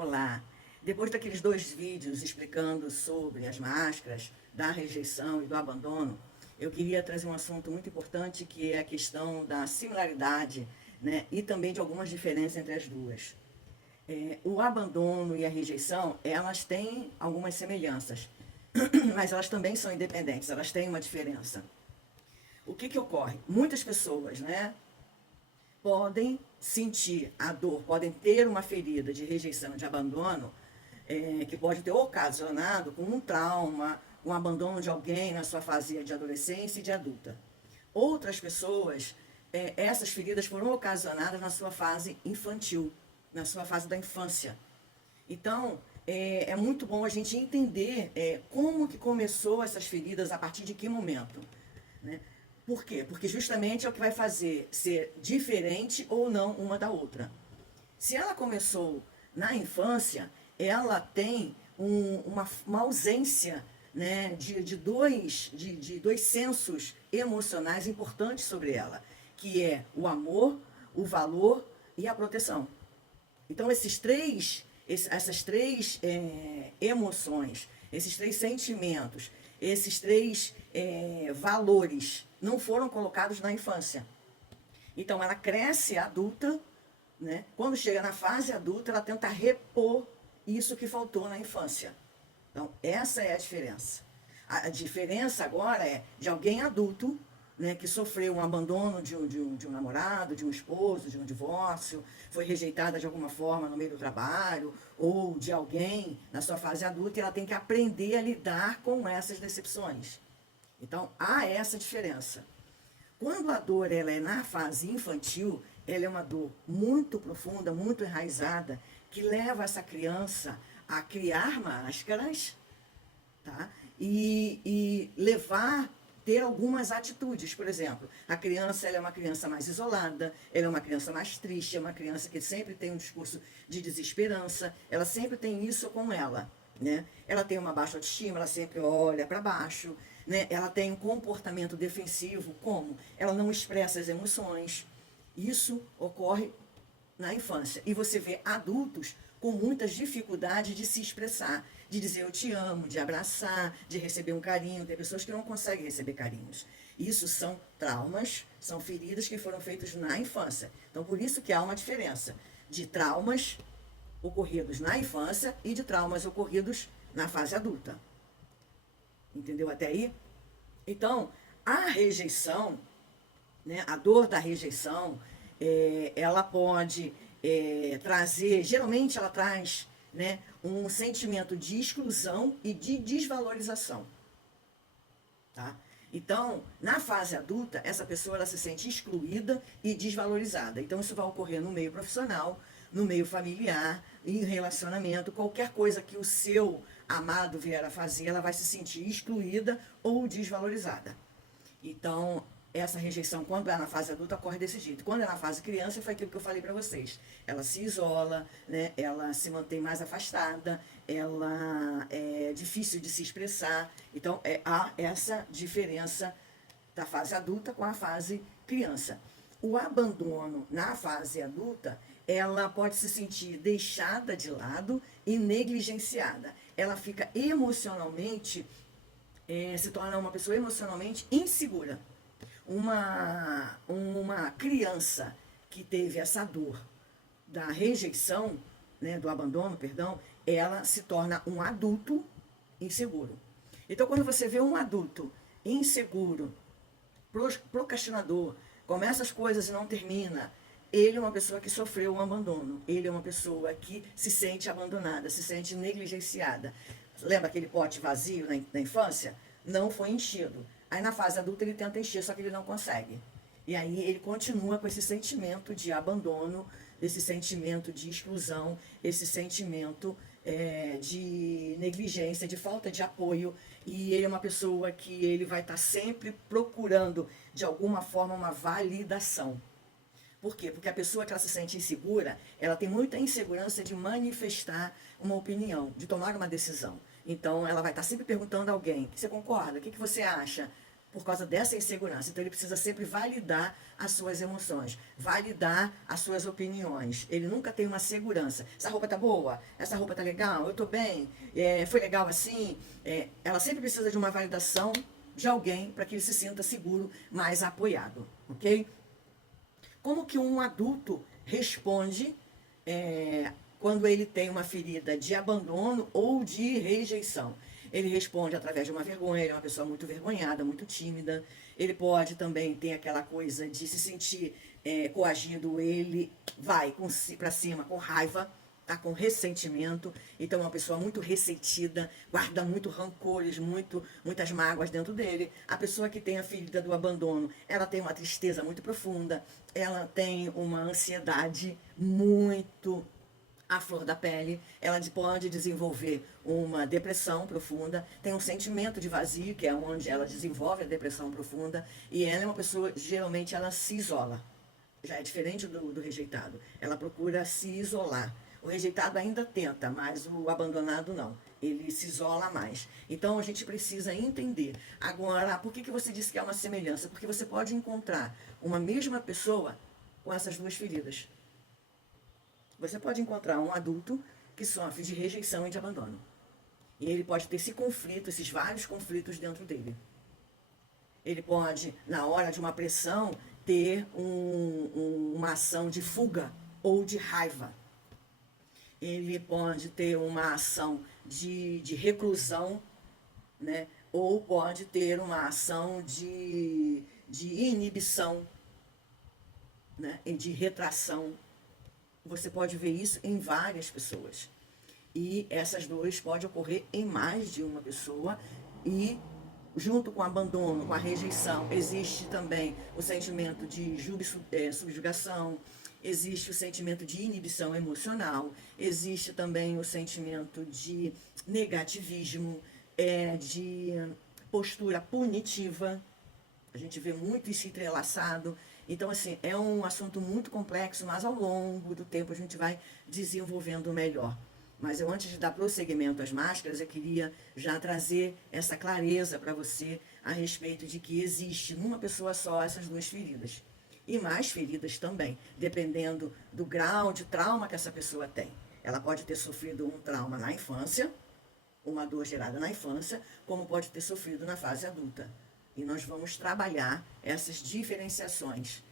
Olá! Depois daqueles 2 vídeos explicando sobre as máscaras, da rejeição e do abandono, eu queria trazer um assunto muito importante que é a questão da similaridade, né, e também de algumas diferenças entre as duas. O abandono e a rejeição, elas têm algumas semelhanças, mas elas também são independentes, elas têm uma diferença. O que ocorre? Muitas pessoas, né, podem sentir a dor, podem ter uma ferida de rejeição, de abandono, que pode ter ocasionado com um trauma, um abandono de alguém na sua fase de adolescência e de adulta. Outras pessoas, essas feridas foram ocasionadas na sua fase infantil, na sua fase da infância. Então, é muito bom a gente entender como que começou essas feridas, a partir de que momento, né? Por quê? Porque justamente é o que vai fazer ser diferente ou não uma da outra. Se ela começou na infância, ela tem uma ausência, né, de dois sensos emocionais importantes sobre ela, que é o amor, o valor e a proteção. Então, essas três emoções, esses 3 sentimentos, esses 3 valores não foram colocados na infância. Então, ela cresce adulta, né? Quando chega na fase adulta, ela tenta repor isso que faltou na infância. Então, essa é a diferença. A diferença agora é de alguém adulto, né, que sofreu um abandono de um namorado, de um esposo, de um divórcio, foi rejeitada de alguma forma no meio do trabalho, ou de alguém na sua fase adulta, e ela tem que aprender a lidar com essas decepções. Então, há essa diferença. Quando a dor ela é na fase infantil, ela é uma dor muito profunda, muito enraizada, que leva essa criança a criar máscaras, tá? E ter algumas atitudes. Por exemplo, a criança ela é uma criança mais isolada, ela é uma criança mais triste, é uma criança que sempre tem um discurso de desesperança, ela sempre tem isso com ela, né? Ela tem uma baixa autoestima, ela sempre olha para baixo, né? Ela tem um comportamento defensivo, como? Ela não expressa as emoções. Isso ocorre na infância. E você vê adultos com muitas dificuldades de se expressar, de dizer eu te amo, de abraçar, de receber um carinho. Tem pessoas que não conseguem receber carinhos. Isso são traumas, são feridas que foram feitas na infância. Então, por isso que há uma diferença de traumas ocorridos na infância e de traumas ocorridos na fase adulta. Entendeu até aí? Então, a rejeição, né, a dor da rejeição, ela pode trazer, geralmente ela traz, né, um sentimento de exclusão e de desvalorização. Tá? Então, na fase adulta, essa pessoa ela se sente excluída e desvalorizada. Então, isso vai ocorrer no meio profissional, no meio familiar, em relacionamento, qualquer coisa que o seu amado vier a fazer, ela vai se sentir excluída ou desvalorizada. Então, essa rejeição, quando é na fase adulta, ocorre desse jeito. Quando é na fase criança, foi aquilo que eu falei para vocês. Ela se isola, né? Ela se mantém mais afastada, ela é difícil de se expressar. Então, há essa diferença da fase adulta com a fase criança. O abandono na fase adulta, ela pode se sentir deixada de lado e negligenciada. Ela fica emocionalmente, se torna uma pessoa emocionalmente insegura. Uma criança que teve essa dor da rejeição, né, do abandono, perdão, ela se torna um adulto inseguro. Então, quando você vê um adulto inseguro, procrastinador, começa as coisas e não termina, ele é uma pessoa que sofreu um abandono. Ele é uma pessoa que se sente abandonada, se sente negligenciada. Lembra aquele pote vazio na infância? Não foi enchido. Aí na fase adulta ele tenta encher, só que ele não consegue. E aí ele continua com esse sentimento de abandono, esse sentimento de exclusão, esse sentimento de negligência, de falta de apoio. E ele é uma pessoa que ele vai estar sempre procurando, de alguma forma, uma validação. Por quê? Porque a pessoa que ela se sente insegura, ela tem muita insegurança de manifestar uma opinião, de tomar uma decisão. Então, ela vai estar sempre perguntando a alguém, você concorda? O que você acha? por causa dessa insegurança. Então, ele precisa sempre validar as suas emoções, validar as suas opiniões. Ele nunca tem uma segurança. Essa roupa tá boa? Essa roupa tá legal? Eu tô bem? Foi legal assim? Ela sempre precisa de uma validação de alguém para que ele se sinta seguro, mais apoiado, ok? Como que um adulto responde quando ele tem uma ferida de abandono ou de rejeição? Ele responde através de uma vergonha, ele é uma pessoa muito vergonhada, muito tímida. Ele pode também ter aquela coisa de se sentir coagido, ele vai para cima com raiva, tá? Com ressentimento. Então é uma pessoa muito ressentida, guarda muito rancores, muitas mágoas dentro dele. A pessoa que tem a ferida do abandono, ela tem uma tristeza muito profunda, ela tem uma ansiedade muito à flor da pele, ela pode desenvolver uma depressão profunda, tem um sentimento de vazio, que é onde ela desenvolve a depressão profunda, e ela é uma pessoa, geralmente, ela se isola. Já é diferente do rejeitado. Ela procura se isolar. O rejeitado ainda tenta, mas o abandonado não. Ele se isola mais. Então, a gente precisa entender. Agora, por que você disse que é uma semelhança? Porque você pode encontrar uma mesma pessoa com essas duas feridas. Você pode encontrar um adulto que sofre de rejeição e de abandono. E ele pode ter esse conflito, esses vários conflitos dentro dele. Ele pode, na hora de uma pressão, ter uma ação de fuga ou de raiva. Ele pode ter uma ação de reclusão, né? Ou pode ter uma ação de inibição, né? E de retração. Você pode ver isso em várias pessoas. E essas duas podem ocorrer em mais de uma pessoa. E junto com o abandono, com a rejeição, existe também o sentimento de subjugação, existe o sentimento de inibição emocional, existe também o sentimento de negativismo, de postura punitiva. A gente vê muito isso entrelaçado. Então, assim, é um assunto muito complexo, mas ao longo do tempo a gente vai desenvolvendo melhor. Mas eu, antes de dar prosseguimento às máscaras, eu queria já trazer essa clareza para você a respeito de que existe numa pessoa só essas duas feridas. E mais feridas também, dependendo do grau de trauma que essa pessoa tem. Ela pode ter sofrido um trauma na infância, uma dor gerada na infância, como pode ter sofrido na fase adulta. E nós vamos trabalhar essas diferenciações